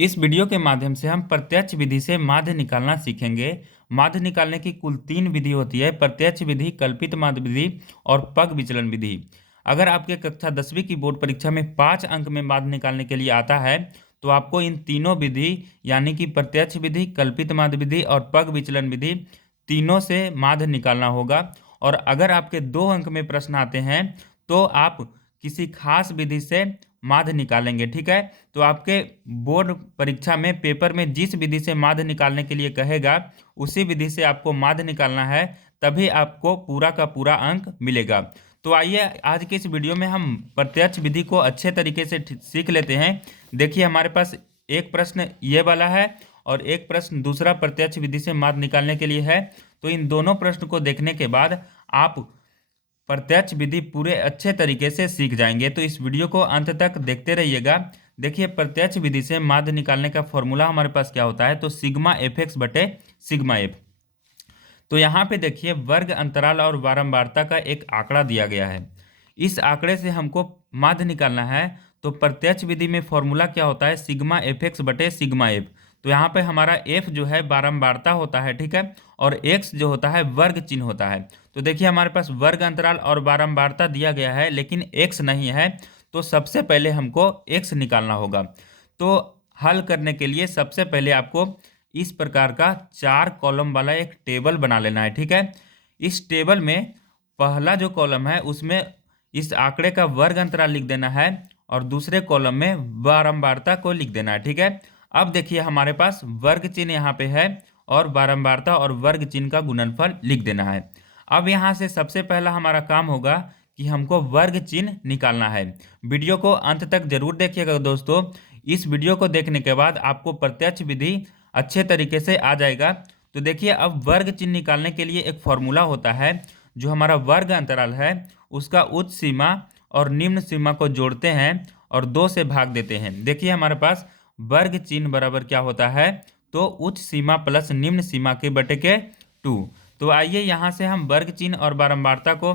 इस वीडियो के माध्यम से हम प्रत्यक्ष विधि से माध्य निकालना सीखेंगे। माध्य निकालने की कुल 3 विधि होती है: प्रत्यक्ष विधि, कल्पित माध्य विधि और पग विचलन विधि। अगर आपके कक्षा 10वीं की बोर्ड परीक्षा में 5 अंक में माध्य निकालने के लिए आता है तो आपको इन तीनों विधि यानी कि प्रत्यक्ष विधि, कल्पित माध्य विधि और पग विचलन विधि तीनों से माध्य निकालना होगा। और अगर आपके 2 अंक में प्रश्न आते हैं तो आप किसी खास विधि से माध्य निकालेंगे। ठीक है, तो आपके बोर्ड परीक्षा में पेपर में जिस विधि से माध्य निकालने के लिए कहेगा उसी विधि से आपको माध्य निकालना है, तभी आपको पूरा का पूरा अंक मिलेगा। तो आइए आज के इस वीडियो में हम प्रत्यक्ष विधि को अच्छे तरीके से सीख लेते हैं। देखिए, हमारे पास एक प्रश्न ये वाला है और एक प्रश्न दूसरा प्रत्यक्ष विधि से माध्य निकालने के लिए है। तो इन दोनों प्रश्न को देखने के बाद आप प्रत्यक्ष विधि पूरे अच्छे तरीके से सीख जाएंगे। तो इस वीडियो को अंत तक देखते रहिएगा। देखिए, प्रत्यक्ष विधि से माध्य निकालने का फॉर्मूला हमारे पास क्या होता है, तो सिग्मा एफ एक्स बटे सिग्मा एफ। तो यहाँ पे देखिए, वर्ग अंतराल और बारंबारता का एक आंकड़ा दिया गया है। इस आंकड़े से हमको माध्य निकालना है। तो प्रत्यक्ष विधि में फॉर्मूला क्या होता है, सिग्मा एफ एक्स बटे सिग्मा एफ। तो यहाँ पे हमारा एफ जो है बारंबारता होता है, ठीक है, और एक्स जो होता है वर्ग चिन्ह होता है। तो देखिए, हमारे पास वर्ग अंतराल और बारंबारता दिया गया है लेकिन एक्स नहीं है। तो सबसे पहले हमको एक्स निकालना होगा। तो हल करने के लिए सबसे पहले आपको इस प्रकार का 4 कॉलम वाला एक टेबल बना लेना है। ठीक है, इस टेबल में पहला जो कॉलम है उसमें इस आंकड़े का वर्ग अंतराल लिख देना है और दूसरे कॉलम में बारंबारता को लिख देना है। ठीक है, अब देखिए हमारे पास वर्ग चिन्ह यहाँ पे है और बारंबारता और वर्ग चिन्ह का गुणनफल लिख देना है। अब यहाँ से सबसे पहला हमारा काम होगा कि हमको वर्ग चिन्ह निकालना है। वीडियो को अंत तक जरूर देखिएगा दोस्तों। इस वीडियो को देखने के बाद आपको प्रत्यक्ष विधि अच्छे तरीके से आ जाएगा। तो देखिए, अब वर्ग चिन्ह निकालने के लिए एक फॉर्मूला होता है। जो हमारा वर्ग अंतराल है उसका उच्च सीमा और निम्न सीमा को जोड़ते हैं और 2 से भाग देते हैं। देखिए, हमारे पास वर्ग चिन्ह बराबर क्या होता है, तो उच्च सीमा प्लस निम्न सीमा के बटे के 2। तो आइए यहाँ से हम वर्ग चिन्ह और बारंबारता को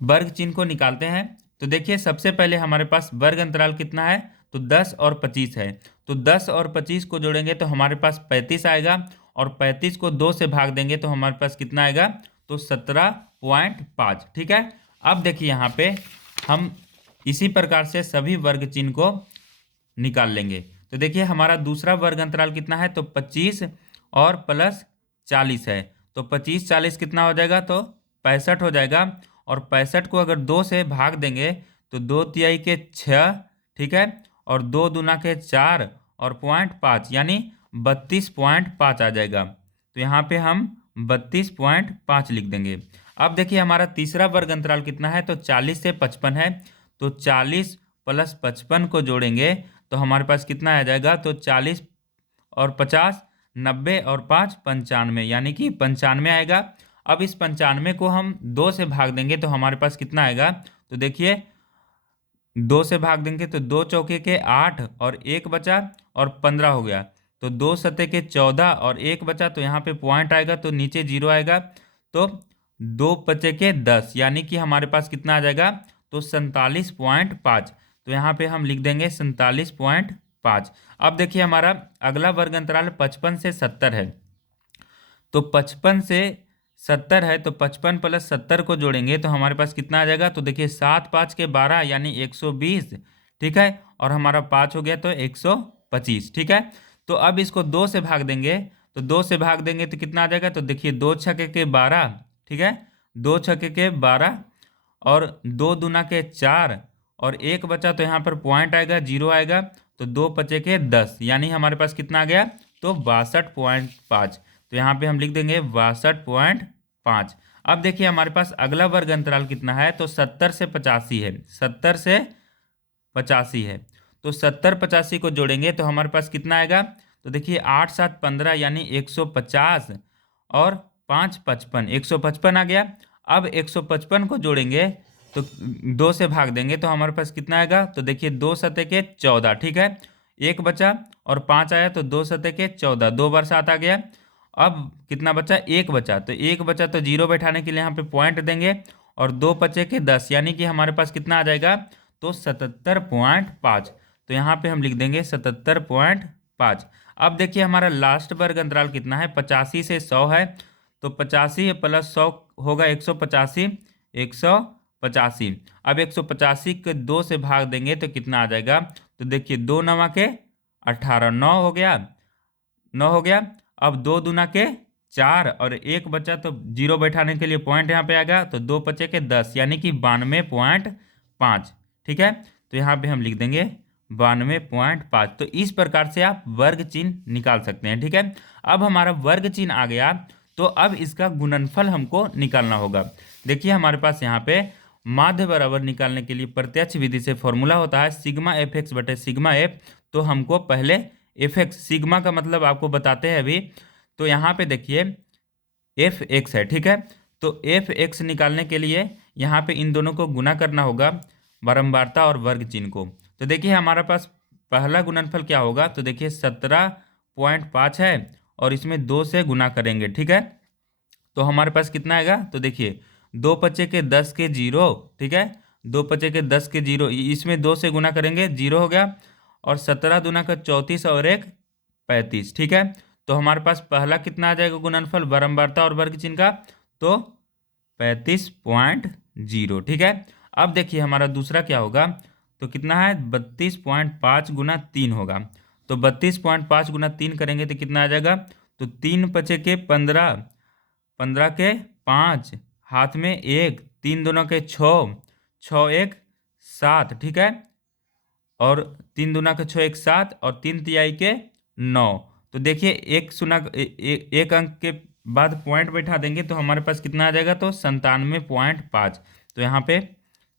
वर्ग चिन्ह को निकालते हैं। तो देखिए, सबसे पहले हमारे पास वर्ग अंतराल कितना है, तो 10 और 25 है। तो 10 और 25 को जोड़ेंगे तो हमारे पास 35 आएगा और 35 को 2 से भाग देंगे तो हमारे पास कितना आएगा, तो 17.5। ठीक है, अब देखिए यहाँ पे हम इसी प्रकार से सभी वर्ग चिन्ह को निकाल लेंगे। तो देखिए, हमारा दूसरा वर्ग अंतराल कितना है, तो 25 और प्लस 40 है। तो 25 40 कितना हो जाएगा, तो 65 हो जाएगा। और 65 को अगर 2 से भाग देंगे तो 2 तिहाई के 6, ठीक है, और 2 दूना के 4 और 0.5 यानी 32.5 आ जाएगा। तो यहाँ पे हम 32.5 लिख देंगे। अब देखिए, हमारा तीसरा वर्ग अंतराल कितना है, तो 40 से 55 है। तो 40 प्लस 55 को जोड़ेंगे तो हमारे पास कितना आ जाएगा, तो 40 और 50 90 और 5 95 यानी कि 95 आएगा। अब इस 95 को हम 2 से भाग देंगे तो हमारे पास कितना आएगा, तो देखिए 2 से भाग देंगे तो 2 चौके के 8 और 1 बचा और 15 हो गया। तो 2 सते के 14 और 1 बचा, तो यहाँ पे पॉइंट आएगा तो नीचे 0 आएगा। तो 2 बचे के 10 यानी कि हमारे पास कितना आ जाएगा, तो 47.5। तो यहाँ पे हम लिख देंगे 47.5। अब देखिए, हमारा अगला वर्ग अंतराल 55 से 70 है। तो 55 से 70 है तो 55 प्लस 70 को जोड़ेंगे तो हमारे पास कितना आ जाएगा, तो देखिए 7 5 के 12 यानी 120। ठीक है, और हमारा 5 हो गया तो 125। ठीक है, तो अब इसको 2 से भाग देंगे तो 2 से भाग देंगे तो कितना आ जाएगा, तो देखिए 2 छक्के के 12, ठीक है, 2 छक्के के 12 और 2 दूना के 4 और 1 बचा तो यहाँ पर पॉइंट आएगा 0 आएगा। तो 2 बचे के 10 यानी हमारे पास कितना आ गया, तो 62.5। तो यहाँ पे हम लिख देंगे 62.5। अब देखिए, हमारे पास अगला वर्ग अंतराल कितना है, तो 70 से 85 है। 70 से 85 है। तो 70 85 को जोड़ेंगे तो हमारे पास कितना आएगा, तो देखिए 8 7 15 यानी 150 और 5 55 155 आ गया। अब 155 को जोड़ेंगे तो 2 से भाग देंगे तो हमारे पास कितना आएगा, तो देखिए 2 सते के 14, ठीक है, 1 बचा और 5 आया तो 2 सते के 14, 2 बार 7 आ गया। अब कितना बचा, 1 बचा। तो 1 बचा तो 0 बैठाने के लिए यहाँ पे पॉइंट देंगे और 2 बचे के 10 यानी कि हमारे पास कितना आ जाएगा, तो 77.5। तो यहाँ पे हम लिख देंगे 77.5। अब देखिए हमारा लास्ट वर्ग अंतराल कितना है, 85 से 100 है, तो 85 प्लस 100 होगा 185, 185। अब 185 के 2 से भाग देंगे तो कितना आ जाएगा, तो देखिए 2 नवा के 18, 9 हो गया, 9 हो गया। अब 2 दूना के 4 और एक बचा, तो जीरो बैठाने के लिए पॉइंट यहाँ पे आएगा, तो 2 बचे के 10 यानी कि 92.5। ठीक है, तो यहाँ पे हम लिख देंगे 92.5। तो इस प्रकार से आप वर्ग चिन्ह निकाल सकते हैं। ठीक है, अब हमारा वर्ग चिन्ह आ गया, तो अब इसका गुणनफल हमको निकालना होगा। देखिए हमारे पास यहाँ पे माध्य बराबर निकालने के लिए प्रत्यक्ष विधि से फॉर्मूला होता है सिग्मा एफ एक्स बटे सिग्मा एफ। तो हमको पहले एफ एक्स, सिग्मा का मतलब आपको बताते हैं अभी। तो यहाँ पे देखिए एफ एक्स है, ठीक है, तो एफ एक्स निकालने के लिए यहाँ पे इन दोनों को गुना करना होगा, बारंबारता और वर्ग चिन्ह को। तो देखिए हमारे पास पहला गुणनफल क्या होगा, तो देखिए 17.5 है और इसमें 2 से गुना करेंगे। ठीक है, तो हमारे पास कितना आएगा, तो देखिए 2 पचे के 10 के 0, ठीक है, 2 पचे के 10 के 0, इसमें 2 से गुना करेंगे, 0 हो गया। और 17 दूना का 34 और 1 35। ठीक है, तो हमारे पास पहला कितना आ जाएगा गुणनफल बारंबारता और वर्ग चिन्ह का, तो 35.0। ठीक है, अब देखिए हमारा दूसरा क्या होगा, तो कितना है 32.5 गुना 3 होगा। तो 32.5 गुना 3 करेंगे तो कितना आ जाएगा, तो 3 पचे के 15, 15 के 5, हाथ में 1, 3 दोनों के 6, 6 1 7। ठीक है, और 3 दूना के 6 1 7 और 3 तिहाई के 9। तो देखिए एक अंक के बाद पॉइंट बैठा देंगे तो हमारे पास कितना आ जाएगा, तो 97.5। तो यहाँ पे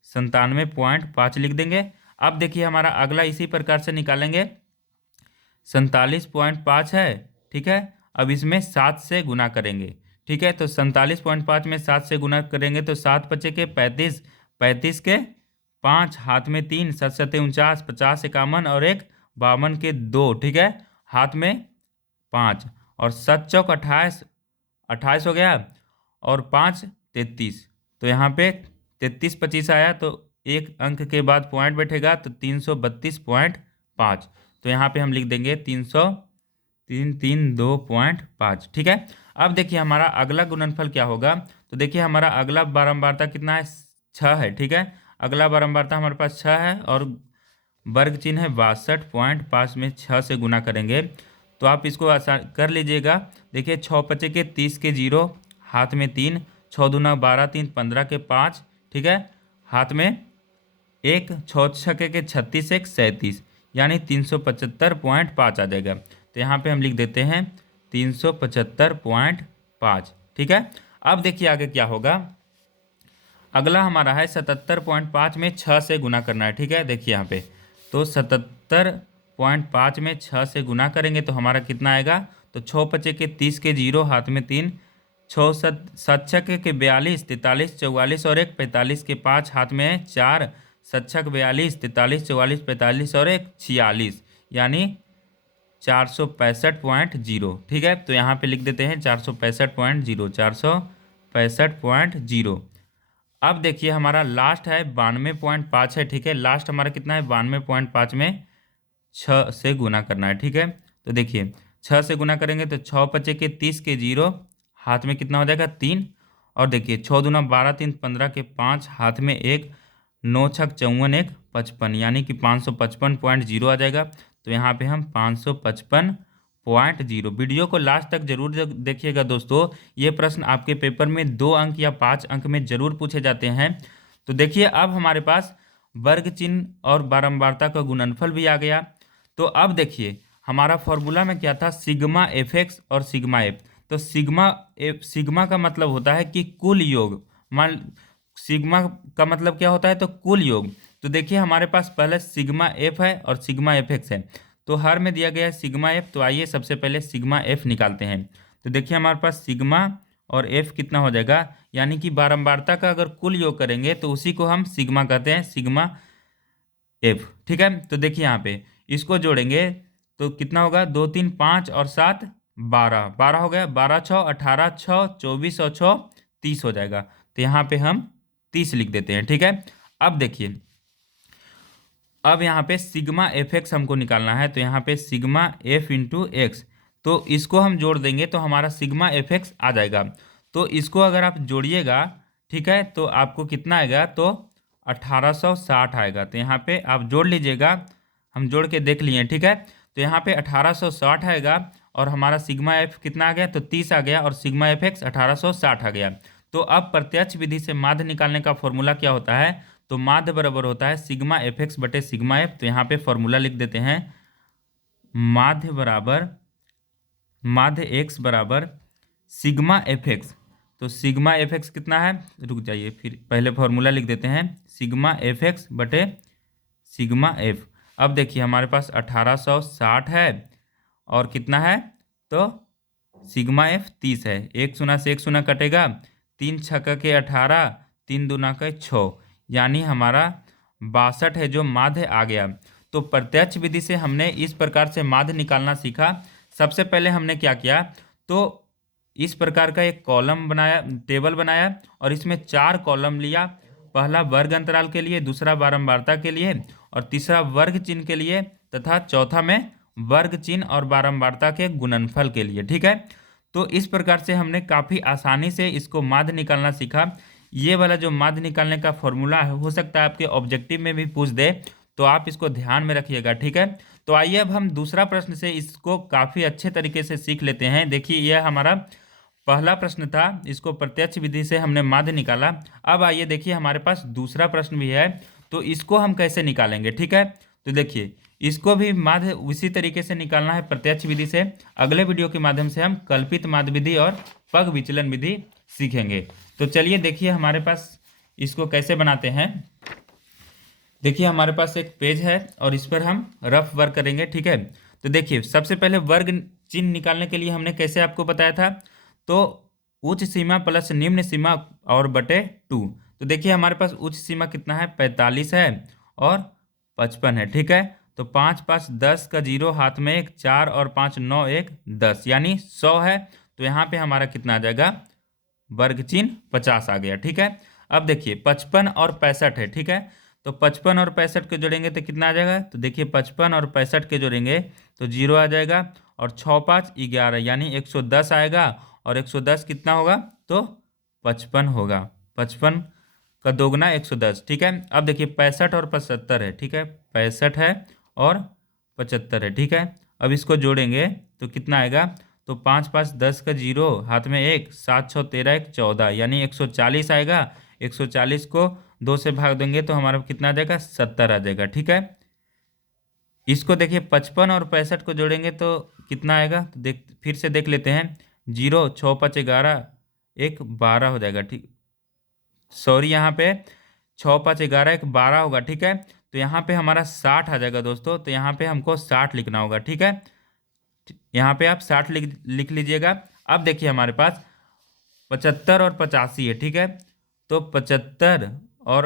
97.5 लिख देंगे। अब देखिए हमारा अगला इसी प्रकार से निकालेंगे, 47.5 है। ठीक है, अब इसमें 7 से गुना करेंगे। ठीक है, तो 47.5 में 7 से गुना करेंगे तो 7 बचे के 35, 35 के 5, हाथ में 3, 7 7 49, 50 51 और 1 52 के 2। ठीक है, हाथ में 5 और 7 चौक 28, 28 हो गया, और 5 33। तो यहाँ पे 33 25 आया, तो एक अंक के बाद पॉइंट बैठेगा, तो 332.5। तो यहाँ पे हम लिख देंगे 332.5। ठीक है, अब देखिए हमारा अगला गुणनफल क्या होगा, तो देखिए हमारा अगला बारंबारता कितना है, 6 है। ठीक है, अगला बारंबारता हमारे पास 6 है और वर्ग चिन्ह है 62.5 में 6 से गुना करेंगे। तो आप इसको आसान कर लीजिएगा। देखिए 6 पचे के 30 के 0, हाथ में 3, 6 दूना 12, 3 15 के 5। ठीक है, हाथ में 1, 6 छके के 36 1 37, यानी 375.5 आ जाएगा। तो यहाँ पे हम लिख देते हैं 375.5। ठीक है, अब देखिए आगे क्या होगा, अगला हमारा है 77.5 में 6 से गुना करना है। ठीक है, देखिए यहाँ पे तो 77.5 में 6 से गुना करेंगे तो हमारा कितना आएगा, तो 6 पचे के 30 के 0, हाथ में 3, 6 7 छके के 42, 43 44 और 1 45 के 5, हाथ में 4, 7 छक 42, 43 44 45 और 1 46, यानी 465.0। ठीक है, तो यहाँ पे लिख देते हैं 465.0, 465.0। अब देखिए हमारा लास्ट है 92.5 है। ठीक है, लास्ट हमारा कितना है 92.5 में 6 से गुना करना है। ठीक है, तो देखिए 6 से गुना करेंगे तो 6 पचे के 30 के 0, हाथ में कितना हो जाएगा 3, और देखिए 6 दूना 12 3 15 के 5, हाथ में 1, 9 छक 54 1 55, यानी कि 555.0 आ जाएगा। तो यहाँ पे हम 555.0। वीडियो को लास्ट तक जरूर देखिएगा दोस्तों, ये प्रश्न आपके पेपर में 2 अंक या 5 अंक में जरूर पूछे जाते हैं। तो देखिए अब हमारे पास वर्ग चिन्ह और बारंबारता का गुणनफल भी आ गया। तो अब देखिए हमारा फॉर्मूला में क्या था, सिग्मा एफ एक्स और सिग्मा एफ। तो सिग्मा का मतलब होता है कि कुल योग, मान सिग्मा का मतलब क्या होता है, तो कुल योग। तो देखिए हमारे पास पहले सिग्मा एफ है और सिग्मा एफ एक्स है, तो हर में दिया गया है सिग्मा एफ। तो आइए सबसे पहले सिग्मा एफ निकालते हैं। तो देखिए हमारे पास सिग्मा और एफ कितना हो जाएगा, यानी कि बारंबारता का अगर कुल योग करेंगे तो उसी को हम सिग्मा कहते हैं, सिग्मा एफ। ठीक है, तो देखिए यहाँ पे इसको जोड़ेंगे तो कितना होगा, 2 3 5 और 7 12, 12 हो गया, 12 6 18, 6 24 और 6 30 हो जाएगा। तो यहाँ पे हम 30 लिख देते हैं। ठीक है, अब देखिए अब यहाँ पे सिग्मा एफ एक्स हमको निकालना है, तो यहाँ पे सिग्मा एफ इंटू एक्स, तो इसको हम जोड़ देंगे तो हमारा सिग्मा एफ एक्स आ जाएगा। तो इसको अगर आप जोड़िएगा, ठीक है, तो आपको कितना आएगा, तो 1860 आएगा। तो यहाँ पे आप जोड़ लीजिएगा, हम जोड़ के देख लिए, ठीक है। तो यहाँ पे 1860 आएगा और हमारा सिग्मा एफ कितना आ गया, तो 30 आ गया और सिग्मा एफ एक्स 1860 आ गया। तो अब प्रत्यक्ष विधि से माध्य निकालने का फॉर्मूला क्या होता है, तो माध्य बराबर होता है सिग्मा एफ एक्स बटे सिग्मा एफ। तो यहाँ पे फॉर्मूला लिख देते हैं, माध्य बराबर माध्य एक्स बराबर सिग्मा एफ एक्स। तो सिग्मा एफ एक्स कितना है, रुक जाइए, फिर पहले फॉर्मूला लिख देते हैं, सिग्मा एफ एक्स बटे सिग्मा एफ। अब देखिए हमारे पास 1860 है और कितना है, तो सिग्मा एफ 30 है। एक शून्य से एक शून्य कटेगा, 3 छक्का के 18, 3 दूना के 6, यानी हमारा 62 है जो माध्य आ गया। तो प्रत्यक्ष विधि से हमने इस प्रकार से माध्य निकालना सीखा। सबसे पहले हमने क्या किया, तो इस प्रकार का एक कॉलम बनाया, टेबल बनाया और इसमें 4 कॉलम लिया। पहला वर्ग अंतराल के लिए, दूसरा बारंबारता के लिए और तीसरा वर्ग चिन्ह के लिए तथा चौथा में वर्ग चिन्ह और बारंबारता के गुणनफल के लिए, ठीक है। तो इस प्रकार से हमने काफ़ी आसानी से इसको माध्य निकालना सीखा। ये वाला जो माध्य निकालने का फॉर्मूला है, हो सकता है आपके ऑब्जेक्टिव में भी पूछ दे, तो आप इसको ध्यान में रखिएगा, ठीक है। तो आइए अब हम दूसरा प्रश्न से इसको काफ़ी अच्छे तरीके से सीख लेते हैं। देखिए यह हमारा पहला प्रश्न था, इसको प्रत्यक्ष विधि से हमने माध्य निकाला। अब आइए देखिए हमारे पास दूसरा प्रश्न भी है, तो इसको हम कैसे निकालेंगे, ठीक है। तो देखिए इसको भी माध्य उसी तरीके से निकालना है प्रत्यक्ष विधि से। अगले वीडियो के माध्यम से हम कल्पित माध्य विधि और पग विचलन विधि सीखेंगे। तो चलिए देखिए हमारे पास इसको कैसे बनाते हैं। देखिए हमारे पास एक पेज है और इस पर हम रफ वर्क करेंगे, ठीक है। तो देखिए सबसे पहले वर्ग चिन्ह निकालने के लिए हमने कैसे आपको बताया था, तो उच्च सीमा प्लस निम्न सीमा और बटे 2। तो देखिए हमारे पास उच्च सीमा कितना है, 45 है और 55 है, ठीक है। तो 5 5 10 का 0, हाथ में 1, 4 और 5 9 1 10, यानी 100 है। तो यहाँ पे हमारा कितना आ जाएगा, वर्ग चिन्ह 50 आ गया, ठीक है। अब देखिए 55 और 65 है, ठीक है। तो 55 और 65 के जोड़ेंगे तो कितना आ जाएगा, तो देखिए 55 और 65 के जोड़ेंगे तो 0 आ जाएगा और 6 5 11, यानी 110 आएगा और 110 कितना होगा, तो 55 होगा। 55 का दोगुना 110, ठीक है। अब देखिए 65 और 75 है, ठीक है, 65 है और 75 है, ठीक है। अब इसको जोड़ेंगे तो कितना आएगा, तो 5 5 10 का 0, हाथ में 1, 7 6 13 1 14, यानी 140 आएगा। 140 को 2 से भाग देंगे तो हमारा कितना आ जाएगा, 70 आ जाएगा, ठीक है। इसको देखिए 55 और 65 को जोड़ेंगे तो कितना आएगा, तो देख फिर से देख लेते हैं। 0 6 5 11 1 12 हो जाएगा, ठीक, सॉरी यहाँ पे 6 5 11 1 12 होगा, ठीक है। तो यहाँ पे हमारा 60 आ जाएगा दोस्तों। तो यहाँ पे हमको 60 लिखना होगा, ठीक है। यहाँ पे आप 60 लिख लीजिएगा। अब देखिए हमारे पास 75 और 85 है, ठीक है। तो 75 और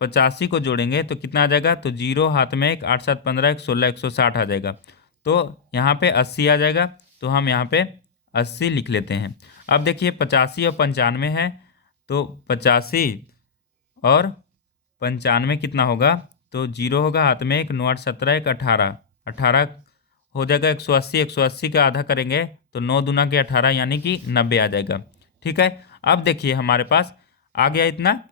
85 को जोड़ेंगे तो कितना आ जाएगा, तो 0, हाथ में 1, 8 7 15 1 16 160 आ जाएगा। तो यहाँ पे 80 आ जाएगा। तो हम यहाँ पे 80 लिख लेते हैं। अब देखिए 85 और 95 है, तो 85 और 95 कितना होगा, तो 0 होगा, हाथ में 1, 9 8 17 1 18, 18 हो जाएगा। 180, 180 का आधा करेंगे तो 9 दूना के 18, यानी कि 90 आ जाएगा, ठीक है। अब देखिए हमारे पास आ गया इतना,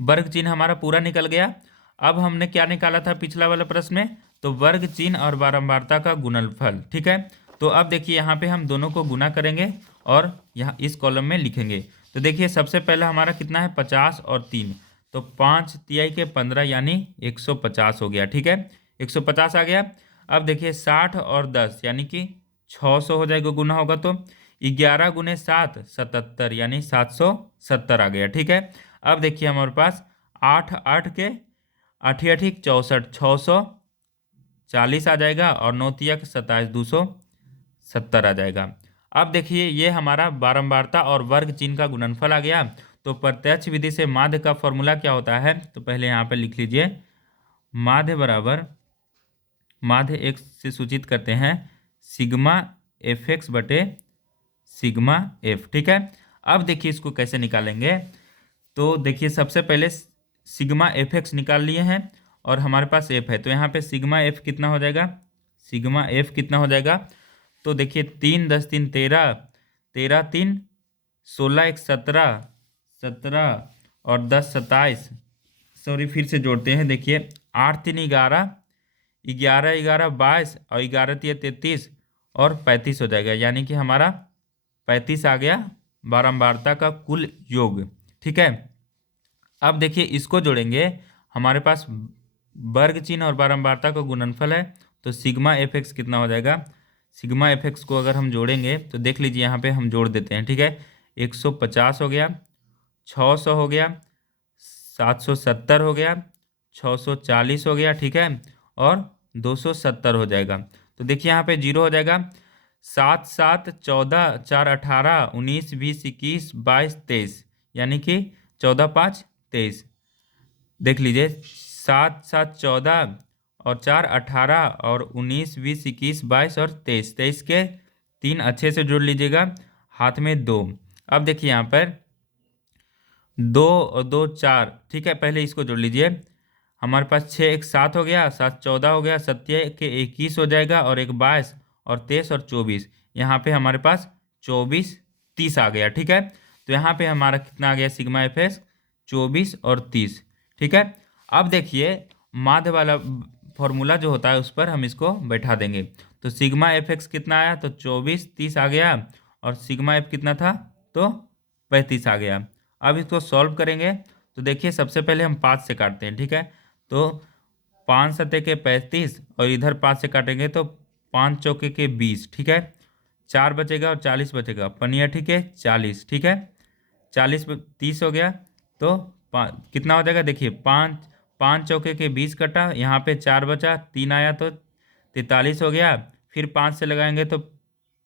वर्ग चिन्ह हमारा पूरा निकल गया। अब हमने क्या निकाला था पिछला वाला प्रश्न में, तो वर्ग चिन्ह और बारंबारता का गुणनफल, ठीक है। तो अब देखिए यहाँ पे हम दोनों को गुना करेंगे और यहाँ इस कॉलम में लिखेंगे। तो देखिए सबसे पहला हमारा कितना है, 50 और 3, तो 5 तिहाई के 15, यानी 150 हो गया, ठीक है। 150 आ गया। अब देखिए 60 और 10, यानी कि 600 हो जाएगा, गुना होगा तो 11 गुने 7 77, यानी 770 आ गया, ठीक है। अब देखिए हमारे पास 8 8 के 8 8 64, 640 आ जाएगा और 9 तिया 27, 270 आ जाएगा। अब देखिए ये हमारा बारंबारता और वर्ग चिन्ह का गुणनफल आ गया। तो प्रत्यक्ष विधि से माध्य का फॉर्मूला क्या होता है, तो पहले यहाँ पे लिख लीजिए, माध्य बराबर माध्य एक से सूचित करते हैं सिग्मा एफ एक्स बटे सिग्मा एफ, ठीक है। अब देखिए इसको कैसे निकालेंगे, तो देखिए सबसे पहले सिग्मा एफ एक्स निकाल लिए हैं और हमारे पास एफ है, तो यहाँ पे सिग्मा एफ कितना हो जाएगा, सिग्मा एफ कितना हो जाएगा, तो देखिए 3 10 3 13, 13 3 16 1 17, 17 और 10 27, सॉरी फिर से जोड़ते हैं, देखिए 8 3 11, 11 11 22 और 11 3 33 और 35 हो जाएगा, यानी कि हमारा 35 आ गया बारंबारता का कुल योग। ठीक है, अब देखिए इसको जोड़ेंगे, हमारे पास वर्ग चिन्ह और बारंबारता का गुणनफल है, तो सिग्मा एफ एक्स कितना हो जाएगा, सिग्मा एफ एक्स को अगर हम जोड़ेंगे तो देख लीजिए यहाँ पे हम जोड़ देते हैं। ठीक है, 150 हो गया, 600 हो गया, 770 हो गया, 640 हो गया, ठीक है, और 270 हो जाएगा। तो देखिए यहाँ पे जीरो हो जाएगा, 7 7 14 4 18 19 20 21 22 23, यानी कि 14 5 23। देख लीजिए 7 7 14 और 4 18 और 19 20 21 22 और 23, 23 के 3 अच्छे से जोड़ लीजिएगा, हाथ में 2। अब देखिए यहाँ पर 2 और 2 4, ठीक है, पहले इसको जोड़ लीजिए, हमारे पास 6 1 7 हो गया, 7 14 हो गया, 7 के 21 हो जाएगा और 1 22 और 23 और 24, यहाँ पे हमारे पास 24 30 आ गया। ठीक है, तो यहाँ पे हमारा कितना आ गया सिग्मा एफ एक्स, 24 और 30। ठीक है, अब देखिए माध्य वाला फॉर्मूला जो होता है उस पर हम इसको बैठा देंगे, तो सिग्मा एफ एक्स कितना आया, तो 24 30 आ गया, और सिग्मा एफ कितना था, तो 35 आ गया। अब इसको सॉल्व करेंगे, तो देखिए सबसे पहले हम 5 से काटते हैं। ठीक है, तो 5 सत्ते के 35 और इधर 5 से काटेंगे तो 5 चौके के 20, ठीक है, 4 बचेगा और 40 बचेगा, पनिया ठीक है 40, ठीक है, 40 30 हो गया, तो कितना हो जाएगा, देखिए 5 चौके के 20 कटा, यहाँ पे 4 बचा, 3 आया तो 43 हो गया, फिर 5 से लगाएंगे तो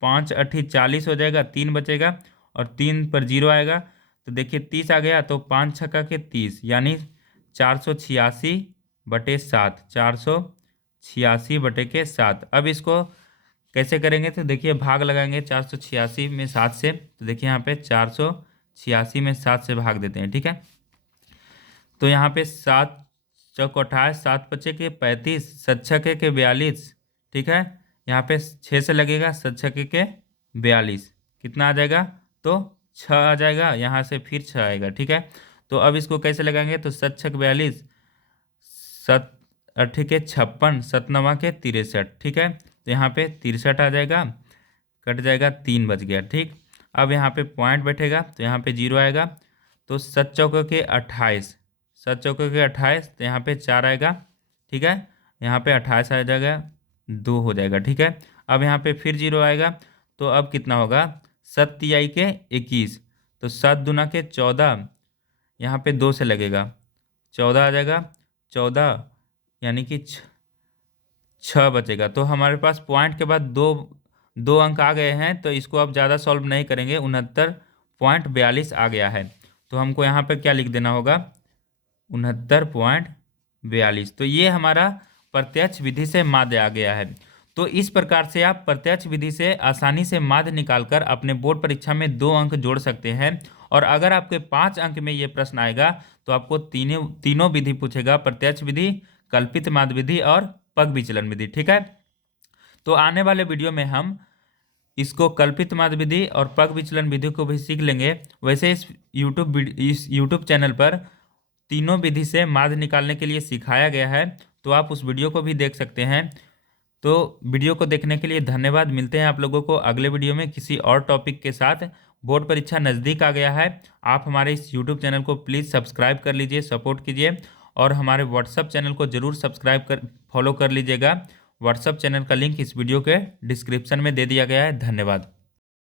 5 8 40 हो जाएगा, 3 बचेगा और 3 पर 0 आएगा, तो देखिए 30 आ गया, तो 5 छक्का के 30, यानी 486/7, 486/7। अब इसको कैसे करेंगे, तो देखिए भाग लगाएंगे 486 में 7 से, तो देखिए यहाँ पे 486 में 7 से भाग देते हैं। ठीक है, तो यहाँ पे 7 चौक 28, 7 बचे के 35, 7 छक्के के 42, ठीक है, यहाँ पे 6 से लगेगा, 7 छक्के के 42, कितना आ जाएगा, तो 6 आ जाएगा, यहाँ से फिर 6 आएगा। ठीक है, तो अब इसको कैसे लगाएंगे, तो 7 छक 42, 7 8 के 56, 7 9 के 63, ठीक है, तो यहाँ पे 63 आ जाएगा, कट जाएगा, 3 बच गया। ठीक, अब यहाँ पे पॉइंट बैठेगा, तो यहाँ पे 0 आएगा, तो 7 चौके के 28, 7 चौके के 28, तो यहाँ पे 4 आएगा, ठीक है, यहाँ पे 28 आ जाएगा, 2 हो जाएगा। ठीक है, अब यहाँ पे फिर 0 आएगा, तो अब कितना होगा, 7 तिहाई के 21, तो 7 दूना के 14, यहाँ पे 2 से लगेगा, 14 आ जाएगा, 14 यानी कि 6 बचेगा। तो हमारे पास पॉइंट के बाद दो अंक आ गए हैं, तो इसको अब ज़्यादा सॉल्व नहीं करेंगे, 69.42 आ गया है, तो हमको यहाँ पे क्या लिख देना होगा, 69.42। तो ये हमारा प्रत्यक्ष विधि से माध्य आ गया है। तो इस प्रकार से आप प्रत्यक्ष विधि से आसानी से माध्य निकालकर अपने बोर्ड परीक्षा में 2 अंक जोड़ सकते हैं। और अगर आपके 5 अंक में ये प्रश्न आएगा तो आपको तीनों विधि पूछेगा, प्रत्यक्ष विधि, कल्पित माध्य विधि और पग विचलन विधि। ठीक है, तो आने वाले वीडियो में हम इसको कल्पित माध्य विधि और पग विचलन विधि को भी सीख लेंगे। वैसे इस यूट्यूब चैनल पर तीनों विधि से माध्य निकालने के लिए सिखाया गया है, तो आप उस वीडियो को भी देख सकते हैं। तो वीडियो को देखने के लिए धन्यवाद। मिलते हैं आप लोगों को अगले वीडियो में किसी और टॉपिक के साथ। बोर्ड परीक्षा नज़दीक आ गया है, आप हमारे इस यूट्यूब चैनल को प्लीज़ सब्सक्राइब कर लीजिए, सपोर्ट कीजिए, और हमारे व्हाट्सअप चैनल को ज़रूर फॉलो कर लीजिएगा। व्हाट्सअप चैनल का लिंक इस वीडियो के डिस्क्रिप्शन में दे दिया गया है। धन्यवाद।